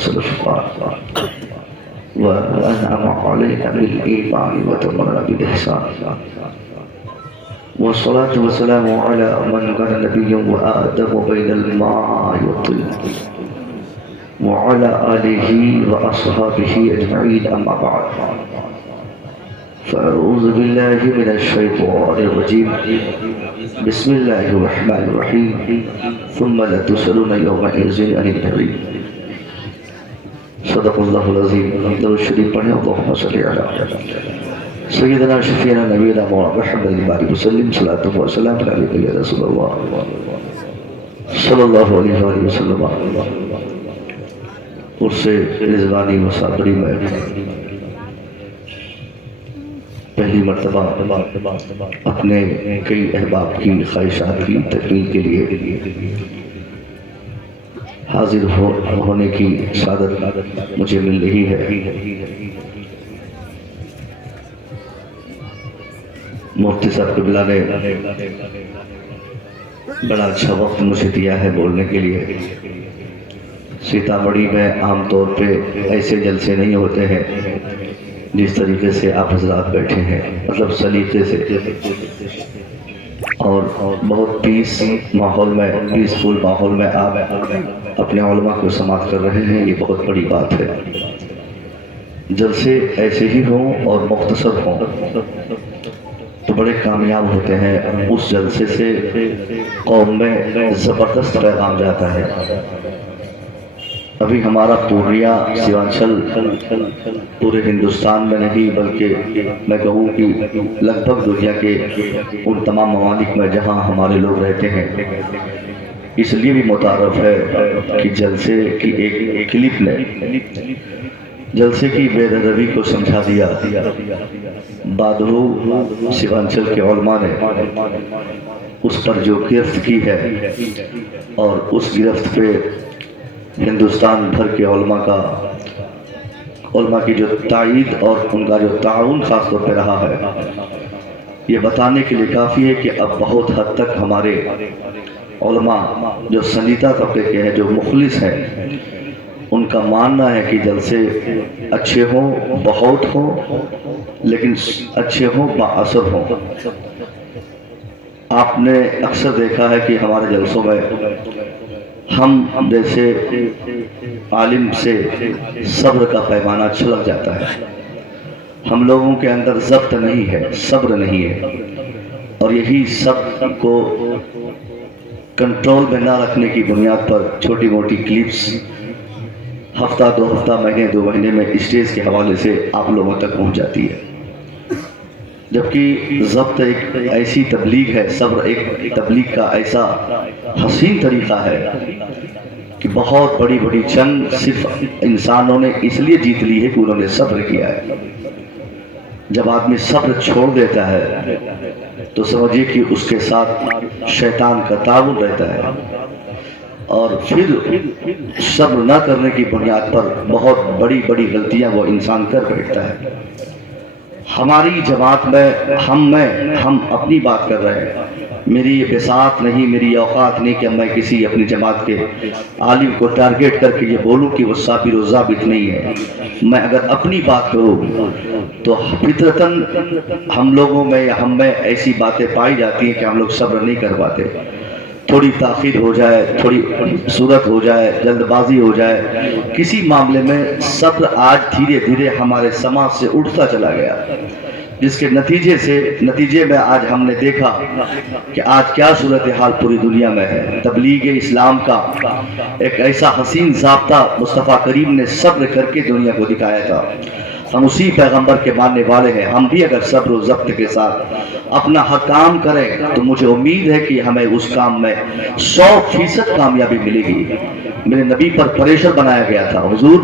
بأحسن الفقار وأنعم علينا بالإيمان وتمنى بالإحسان والصلاة والسلام على من كان نبيا وآدم بين الماء والطين وعلى آله وأصحابه أجمعين أما بعد فأعوذ بالله من الشيطان الرجيم بسم الله الرحمن الرحيم ثم لتسألون يومئذ عن النعيم صدق الله العظيم. درود شریف پڑھیں. اللهم صل على سيدنا شفيعنا نبينا محمد وعلى وسلم صلاة وسلام عليك يا رسول الله صلی اللہ علیہ وآلہ وسلم. عرص رضوانی مسافری میں پہلی مرتبہ اپنے کئی احباب کی خواہشات کی تکمیل کے لیے حاضر ہونے کی سعادت مجھے مل رہی ہے. مفتی صاحب قبلہ نے بڑا اچھا وقت مجھے دیا ہے بولنے کے لیے. سیتامڑھی میں عام طور پہ ایسے جلسے نہیں ہوتے ہیں جس طریقے سے آپ حضرات بیٹھے ہیں, مطلب سلیقے سے اور بہت پیسفل ماحول میں آپ اپنے علماء کو سماعت کر رہے ہیں. یہ بہت بڑی بات ہے. جلسے ایسے ہی ہوں اور مختصر ہوں تو بڑے کامیاب ہوتے ہیں. اس جلسے سے قوم میں زبردست پیغام جاتا ہے. ابھی ہمارا پورنیہ سیوانچل پورے ہندوستان میں نہیں بلکہ میں کہوں کہ لگ بھگ دنیا کے ان تمام ممالک میں جہاں ہمارے لوگ رہتے ہیں اس لیے بھی متعارف ہے کہ جلسے کی ایک کلپ نے جلسے کی بے ادبی کو سمجھا دیا. بادھو سیوانچل کے علماء نے اس پر جو گرفت کی ہے اور اس گرفت پہ ہندوستان بھر کے علماء کی جو تائید اور ان کا جو تعاون خاص طور پہ رہا ہے یہ بتانے کے لیے کافی ہے کہ اب بہت حد تک ہمارے علماء جو سنجیدہ طبقے کے ہیں, جو مخلص ہیں, ان کا ماننا ہے کہ جلسے اچھے ہوں, بہت ہوں, لیکن اچھے ہوں, بااثر ہوں. آپ نے اکثر دیکھا ہے کہ ہمارے جلسوں میں ہم جیسے عالم سے صبر کا پیمانہ چھلک جاتا ہے. ہم لوگوں کے اندر ضبط نہیں ہے, صبر نہیں ہے, اور یہی سب کو کنٹرول میں نہ رکھنے کی بنیاد پر چھوٹی موٹی کلپس ہفتہ دو ہفتہ مہینے دو مہینے میں اسٹیج کے حوالے سے آپ لوگوں تک پہنچ جاتی ہے. جبکہ ضبط ایک ایسی تبلیغ ہے, صبر ایک تبلیغ کا ایسا حسین طریقہ ہے کہ بہت بڑی بڑی جنگ صرف انسانوں نے اس لیے جیت لی ہے کہ انہوں نے صبر کیا ہے. جب آدمی صبر چھوڑ دیتا ہے تو سمجھیے کہ اس کے ساتھ شیطان کا تعاون رہتا ہے, اور پھر صبر نہ کرنے کی بنیاد پر بہت بڑی بڑی غلطیاں وہ انسان کر بیٹھتا ہے. ہماری جماعت میں ہم اپنی بات کر رہے ہیں. میری یہ بساط نہیں, میری اوقات نہیں کہ میں کسی اپنی جماعت کے عالم کو ٹارگیٹ کر کے یہ بولوں کہ وہ صابر و ضابط نہیں ہے. میں اگر اپنی بات کروں تو فطرتاً ہم لوگوں میں یا ہم میں ایسی باتیں پائی جاتی ہیں کہ ہم لوگ صبر نہیں کر پاتے. تھوڑی تاخیر ہو جائے, تھوڑی صورت ہو جائے, جلد بازی ہو جائے کسی معاملے میں, صبر آج دھیرے دھیرے ہمارے سماج سے اٹھتا چلا گیا, جس کے نتیجے میں آج ہم نے دیکھا کہ آج کیا صورتحال پوری دنیا میں ہے. تبلیغ اسلام کا ایک ایسا حسین ضابطہ مصطفیٰ کریم نے صبر کر کے دنیا کو دکھایا تھا. ہم اسی پیغمبر کے ماننے والے ہیں. ہم بھی اگر صبر و ضبط کے ساتھ اپنا حق کام کریں تو مجھے امید ہے کہ ہمیں اس کام میں 100% کامیابی ملے گی. میرے نبی پر پریشر بنایا گیا تھا, حضور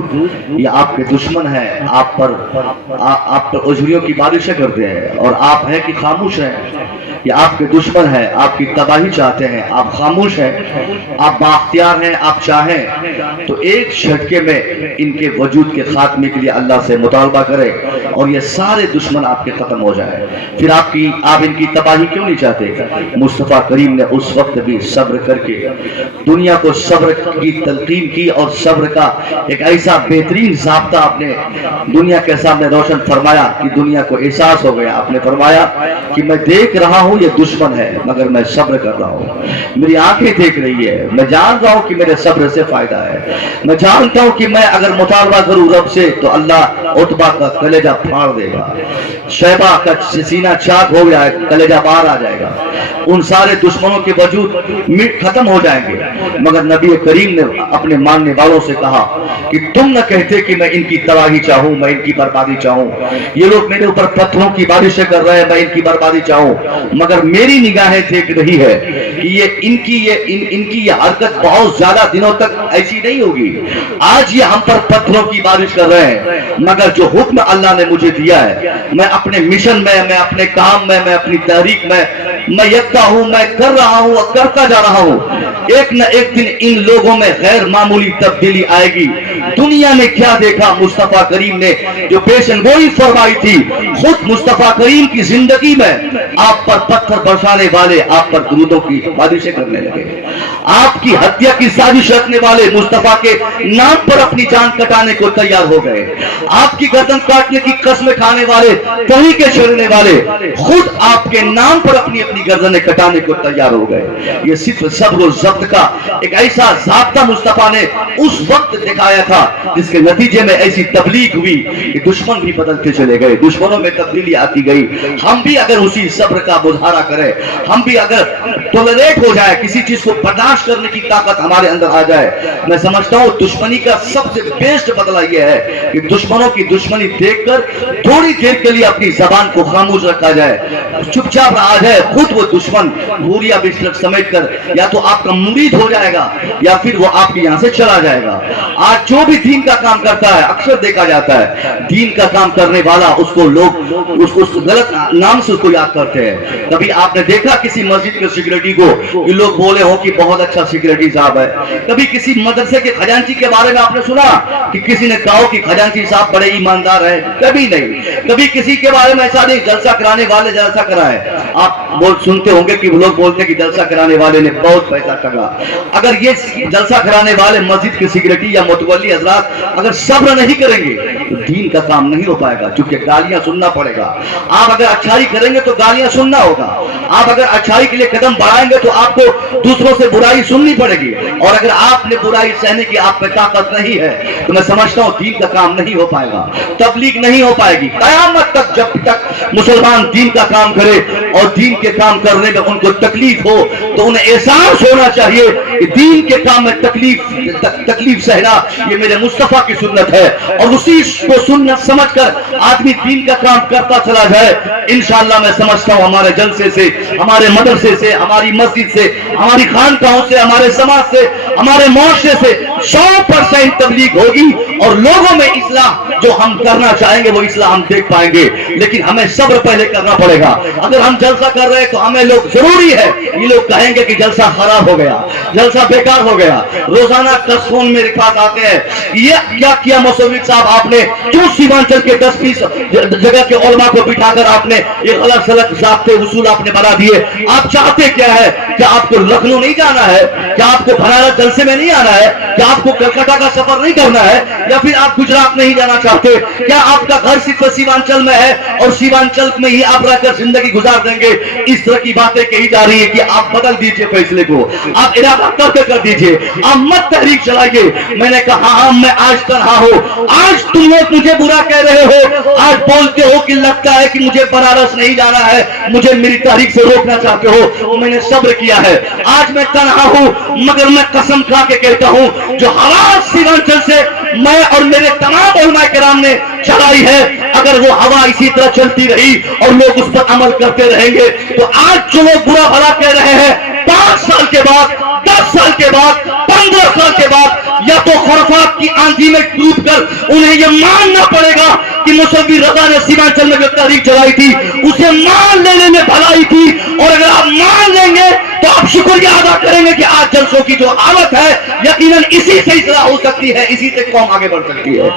یہ آپ کے دشمن ہیں, آپ پر اجریوں کی بارشیں کرتے ہیں اور آپ ہیں کہ خاموش ہیں. یہ آپ کے دشمن ہیں, آپ کی تباہی چاہتے ہیں, آپ خاموش ہیں, آپ بااختیار ہیں, آپ چاہیں تو ایک جھٹکے میں ان کے وجود کے خاتمے کے لیے اللہ سے مطالبہ کریں اور یہ سارے دشمن آپ کے ختم ہو جائیں. پھر آپ ان کی تباہی کیوں نہیں چاہتے؟ مصطفیٰ کریم نے اس وقت بھی صبر کر کے دنیا کو صبر کی تلقین کی، اور صبر کا ایک ایسا بہترین ضابطہ آپ نے دنیا کے سامنے روشن فرمایا کہ دنیا کو احساس ہو گیا. آپ نے فرمایا کہ میں دیکھ رہا ہوں یہ دشمن ہے مگر میں صبر کر رہا ہوں. میری آنکھیں دیکھ رہی ہے، میں جان رہا ہوں کہ میرے صبر سے فائدہ ہے. میں جانتا ہوں کہ میں اگر مطالبہ کروں رب سے تو اللہ عتبہ کا کلیجہ پھاڑ دے گا، شیبہ کا سینہ چاک ہو جائے، کلیجہ باہر آ جائے گا. ان سارے دشمنوں کے وجود ختم ہو جائیں گے. مگر نبی کریم نے اپنے ماننے والوں سے کہا کہ تم نہ کہتے کہ میں ان کی تباہی چاہوں، میں ان کی بربادی چاہوں. یہ لوگ میرے اوپر پتھروں کی بارشیں کر رہے ہیں، میں ان کی بربادی چاہوں. مگر میری نگاہیں دیکھ رہی ہے کہ ان کی یہ حرکت بہت زیادہ دنوں تک ایسی نہیں ہوگی. آج یہ ہم پر پتھروں کی بارش کر رہے ہیں، مگر جو حکم اللہ نے مجھے دیا ہے، میں اپنے مشن میں اپنے کام میں اپنی تحریک میں یکتا ہوں، میں کر رہا ہوں اور کرتا جا رہا ہوں. ایک نہ ایک دن ان لوگوں میں غیر معمولی تبدیلی آئے گی. دنیا نے کیا دیکھا؟ مصطفیٰ کریم نے جو پیشن گوئی فرمائی تھی، خود مصطفیٰ کریم کی زندگی میں آپ پر پتھر برسانے والے آپ پر درودوں کی بارشیں کرنے لگے. آپ کی ہتیا کی سازش رکھنے والے مصطفیٰ کے نام پر اپنی جان کٹانے کو تیار ہو گئے. آپ کی گردن کاٹنے کی قسمیں کھانے والے، توہین کے چھیڑنے والے خود آپ کے نام پر اپنی گردنیں کٹانے کو تیار ہو گئے. یہ صرف صبر و ضبط کا ایک ایسا ضابطہ مصطفیٰ نے اس وقت دکھایا تھا جس کے نتیجے میں ایسی تبلیغ ہوئی کہ دشمن بھی بدلتے چلے گئے، دشمنوں میں تبدیلی آتی گئی. ہم بھی اگر اسی صبر کا مظاہرہ کریں، ہم بھی اگر ٹولریٹ ہو جائے، کسی چیز کو برداشت کرنے کی طاقت ہمارے اندر آ جائے، میں سمجھتا ہوں دشمنی کا سب سے بیسٹ بدلہ یہ ہے کہ دشمنوں کی دشمنی دیکھ کر تھوڑی دیر کے لیے اپنی زبان کو خاموش رکھا جائے، چپ چاپ رہا جائے. خود وہ دشمن بوریا بستر سمیٹ کر یا تو آپ کا مرید ہو جائے گا یا پھر وہ آپ کے یہاں سے چلا جائے گا. آج جو بھی دین کا کام کرتا ہے، اکثر دیکھا جاتا ہے دین کا کام کرنے والا اس کو لوگ اس کو غلط نام سے اس کو یاد کرتے ہیں. کبھی آپ نے دیکھا کسی مسجد کے سیکورٹی کو کہ لوگ بولے ہو کہ بہت اچھا سیکورٹی صاحب ہے؟ کبھی کسی مدرسے کے خزانچی کے بارے میں آپ نے سنا کہ کسی نے کہا کہ خزانچی صاحب بڑے ایماندار ہیں؟ کبھی نہیں. کبھی کسی کے بارے میں ایسا نہیں جلسہ کرانے والے جلسہ کرائے. آپ سنتے ہوں گے کہ وہ لوگ بولتے ہیں کہ جلسہ کرانے والے نے بہت پیسہ ٹھگا. اگر یہ جلسہ کرانے والے مسجد کے سیکورٹی یا متولی حضرات اگر صبر نہیں کریں گے تو دین کا کام نہیں ہو پائے گا، کیونکہ گالیاں سننا پڑے گا. آپ اگر اچھائی کریں گے تو گالیاں سننا ہوگا. آپ اگر اچھائی کے لیے قدم بڑھائیں گے تو آپ کو دوسروں سے برائی سننی پڑے گی. اور اگر آپ نے برائی سہنے کی آپ میں طاقت نہیں ہے تو میں سمجھتا ہوں دین کا کام نہیں ہو پائے گا، تبلیغ نہیں ہو پائے گی. قیامت تک جب تک مسلمان دین کا کام کرے اور دین کے کام کرنے میں ان کو تکلیف ہو تو انہیں احساس ہونا چاہیے کہ دین کے کام میں تکلیف سہنا یہ میرے مصطفیٰ کی سنت ہے، اور اسی کو سنت سمجھ کر آدمی دین کا کام کرتا چلا جائے. انشاءاللہ میں سمجھتا ہوں ہمارے جلسے سے، ہمارے مدرسے سے، ہماری مسجد سے، ہماری خانقاہوں سے، ہمارے سماج سے، ہمارے معاشرے سے 100% تبلیغ ہوگی اور لوگوں میں اصلاح جو ہم کرنا چاہیں گے وہ اصلاح ہم دیکھ پائیں گے. لیکن ہمیں صبر پہلے کرنا پڑے گا. اگر ہم جلسہ کر رہے ہیں تو ہمیں لوگ ضروری ہے یہ لوگ کہیں گے کہ جلسہ خراب ہو گیا، جلسہ بیکار ہو گیا. روزانہ 10 فون میرے پاس آتے ہیں، یہ کیا کیا مصور صاحب آپ نے، کیوں سیمانچل کے 10-20 جگہ کے علماء کو بٹھا کر آپ نے یہ غلط سلط ضابطے اصول آپ نے بنا دیے. آپ چاہتے کیا ہے؟ کیا آپ کو لکھنؤ نہیں جانا ہے؟ کیا آپ کو بنارس جلسے میں نہیں آنا ہے؟ کیا آپ کو کلکتہ کا سفر نہیں کرنا ہے؟ یا پھر آپ گجرات نہیں جانا چاہتے؟ کیا آپ کا گھر صرف سیمانچل میں ہے اور سیمانچل میں ہی آپ رہ کر زندگی گزار دیں گے؟ اس طرح کی باتیں کہی جا رہی ہے کہ آپ بدل دیجئے فیصلے کو، آپ ارادہ کر دیجئے، آپ مت تحریک چلائیے. میں نے کہا ہاں میں آج تنہا ہوں. آج تم لوگ مجھے برا کہہ رہے ہو، آج بولتے ہو کہ لگتا ہے کہ مجھے بنارس نہیں جانا ہے، مجھے میری تحریک سے روکنا چاہتے ہو. میں نے صبر کیا ہے. آج میں تنہا ہوں مگر میں قسم کھا کے کہتا ہوں جو حالات سیمانچل سے میں اور میرے تمام علماء کرام نے چلائی ہے، اگر وہ ہوا اسی طرح چلتی رہی اور لوگ اس پر عمل کرتے رہیں گے تو آج جو لوگ برا بھلا کہہ رہے ہیں 5 سال کے بعد، 10 سال کے بعد، 15 سال کے بعد یا تو خرافات کی آندھی میں ڈوب کر انہیں یہ ماننا پڑے گا کہ مصور رضا نے سیمانچل میں جو تحریک چلائی تھی اسے مان لینے میں بھلائی تھی. اور اگر آپ مان لیں گے تو آپ شکریہ ادا کریں گے کہ آج جلسوں کی جو حالت ہے یقیناً اسی سے اصلاح ہو سکتی ہے, اسی سے قوم آگے بڑھ سکتی ہے.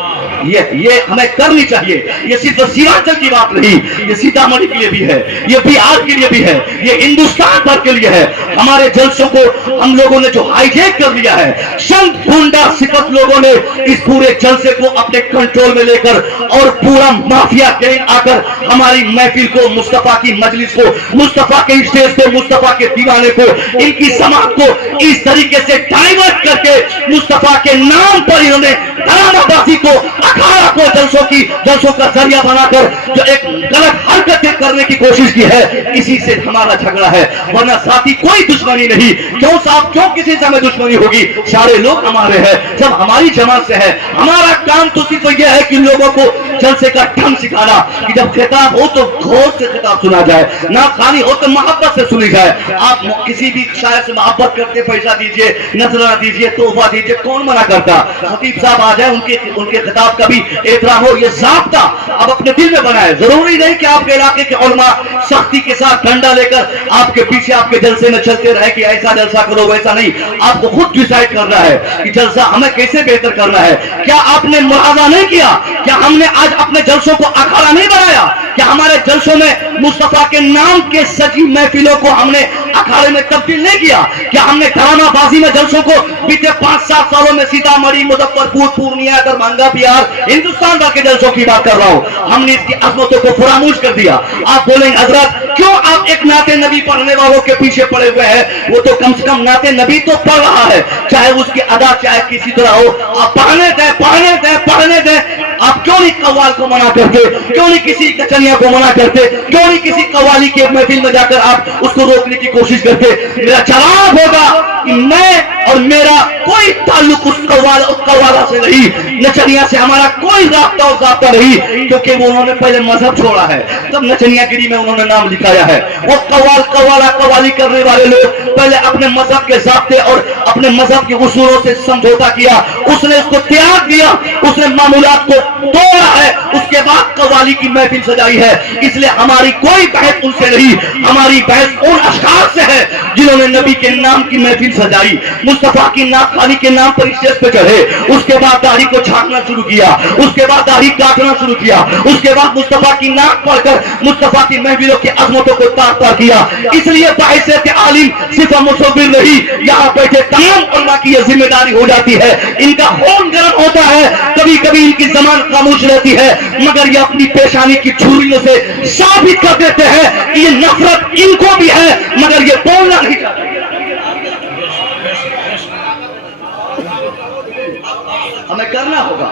یہ ہمیں کرنی چاہیے. یہ صرف سیمانچل کی بات نہیں, یہ سیتامڑھی کے لیے بھی ہے, یہ بہار کے لیے بھی ہے, یہ ہندوستان بھر کے لیے ہے. ہمارے جلسوں کو ہم لوگوں نے جو ہائی جیک کر لیا ہے, چند گنڈا صفت لوگوں نے اس پورے جلسے کو اپنے کنٹرول میں لے کر اور پورا مافیا گینگ آ کر ہماری محفل کو, مصطفیٰ کی مجلس کو, مصطفیٰ کے اسٹیج کو, مصطفیٰ کے دیوانے کو, ان کی سماعت کو اس طریقے سے ڈائیورٹ کر کے مصطفیٰ کے نام پر انہوں نے ڈرامہ بازی کو, اکھاڑا کو جلسوں کا ذریعہ بنا کر جو ایک غلط حرکتیں کرنے کی کوشش کی ہے, اسی سے ہمارا جھگڑا ہے. ورنہ ساتھی کوئی دشمنی نہیں. کیوں صاحب, کیوں کسی سے ہمیں دشمنی ہوگی؟ سارے لوگ ہمارے ہیں, سب ہماری جماعت سے ہے. ہمارا کام تو صرف یہ ہے کہ لوگوں کو جلسے کا ڈھنگ سکھانا, کہ جب خطاب ہو تو غور سے خطاب سنا جائے, نہ خانی ہو تو محبت سے سنی جائے. آپ کسی بھی شاعر سے محبت کرتے, پیسہ دیجئے, نذرانہ دیجئے, تحفہ دیجئے, کون منع کرتا؟ خطیب صاحب آ جائے, ان کے خطاب کا بھی احترام ہو. یہ ضابطہ اب اپنے دل میں بنائے. ضروری نہیں کہ آپ کے علاقے کے علماء سختی کے ساتھ ڈنڈا لے کر آپ کے پیچھے آپ کے جلسے میں چلتے رہے کہ ایسا جلسہ کرو, ویسا نہیں. آپ کو خود ڈیسائیڈ کرنا ہے کہ جلسہ ہمیں کیسے بہتر کرنا ہے. کیا آپ نے ملاحظہ نہیں کیا؟ کیا ہم نے آج اپنے جلسوں کو اکھاڑا نہیں بنایا؟ کیا ہمارے جلسوں میں مصطفیٰ کے نام کے سجی محفلوں کو ہم نے اکھاڑے میں تبدیل نہیں کیا؟ کیا ہم نے ڈرامہ بازی میں جلسوں کو بیتے 5-7 سالوں میں سیتامڑھی, مظفرپور, پورنیہ, دربھنگہ, بہار, ہندوستان بھر کے جلسوں کی بات کر رہا ہوں, ہم نے اس کی عظمتوں کو فراموش کر دیا؟ آپ بولیں گے حضرت کیوں آپ ایک نعت نبی پڑھنے والوں کے پیچھے پڑے ہوئے ہیں؟ وہ تو کم سے کم نعت نبی تو پڑھ رہا ہے, چاہے اس کی ادا چاہے کسی طرح ہو. آپ پڑھنے دیں. آپ کیوں نہیں قوال کو منع کرتے؟ کیوں نہیں کسی کچنیا کو منع کرتے؟ کیوں نہیں کسی قوالی کے محفل میں جا کر آپ اس کو روکنے کی کوشش کرتے؟ میرا جواب ہوگا کہ میں اور میرا کوئی تعلق اس قوالا سے نہیں, نچنیا سے ہمارا کوئی رابطہ اور ضابطہ نہیں, کیونکہ وہ انہوں نے پہلے مذہب چھوڑا ہے, تب نچنیا گیری میں انہوں نے نام لکھایا ہے. وہ قوالی کرنے والے لوگ پہلے اپنے مذہب کے ضابطے اور اپنے مذہب کے اصولوں سے سمجھوتا کیا, اس نے اس کو تیاگ دیا, اس نے معمولات کو توڑا ہے, اس کے بعد قوالی کی محفل سجائی ہے. اس لیے ہماری کوئی بحث ان سے نہیں, ہماری بحث ان اشخاص سے ہے جنہوں نے نبی کے نام کی محفل سجائی, مصطفیٰ کی نعت خوانی کے نام پر اسٹیج پہ چڑھے, اس کے بعد داڑھی کو چھانٹنا شروع کیا, اس کے بعد داڑھی کاٹنا شروع کیا, اس کے بعد مصطفیٰ کی نعت پڑھ کر مصطفیٰ کی محفلوں کی عظمتوں کو تار کیا. اس لیے بحیثیت عالم صرف مصور نہیں, یہاں بیٹھے تمام علماء کی یہ ذمہ داری ہو جاتی ہے. ان کا خون گرم ہوتا ہے, کبھی کبھی ان کی زبان خاموش رہتی ہے, مگر یہ اپنی پیشانی کی چھریوں سے ثابت کر دیتے ہیں کہ یہ نفرت ان کو بھی ہے, مگر یہ بولنا نہیں چاہتے. ہمیں کرنا ہوگا,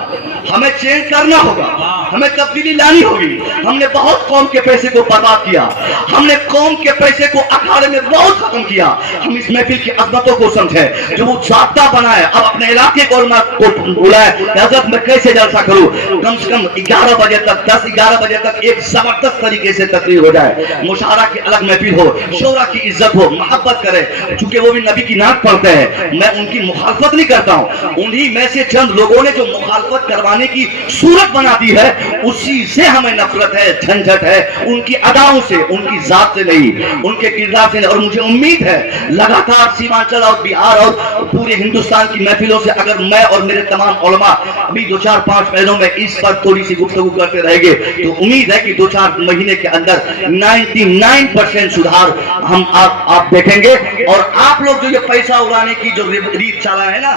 ہمیں چینج کرنا ہوگا, ہمیں تبدیلی لانی ہوگی. ہم نے بہت قوم کے پیسے کو برباد کیا, ہم نے قوم کے پیسے کو اکھاڑے میں بہت ختم کیا. ہم اس محفل کی عظمتوں کو سمجھے, جو وہ ضابطہ بنائے, اب اپنے علاقے کو علماء کو بلائے, حضرت میں کیسے جلسہ کروں, کم سے کم 11 بجے تک 10-11 بجے تک ایک زبردست طریقے سے تقریر ہو جائے, مشاعرہ کی الگ محفل ہو, شورا کی عزت ہو, محبت کرے, چونکہ وہ بھی نبی کی نعت پڑھتے ہیں. میں ان کی مخالفت نہیں کرتا ہوں, انہی میں سے چند لوگوں نے جو مخالفت کروانے کی صورت بنا دی ہے, اسی سے ہمیں نفرت ہے, جھنجھٹ ہے, ان کی اداؤں سے, ان کی ذات سے نہیں, ان کے کردار سے نہیں. اور مجھے امید ہے لگاتار سیمانچل اور بہار اور پورے ہندوستان کی محفلوں سے اگر میں اور میرے تمام علماء ابھی 2-4-5 مہینوں میں اس پر تھوڑی سی گفتگو کرتے رہیں گے, تو امید ہے کہ 2-4 مہینے کے اندر 99% سدھار ہم آپ دیکھیں گے. اور آپ لوگ جو یہ پیسہ اڑانے کی جو ریت چلا ہے نا,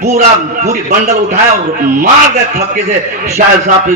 پوری بنڈل اٹھایا اور مار گئے تھپکے سے, شاید صاحب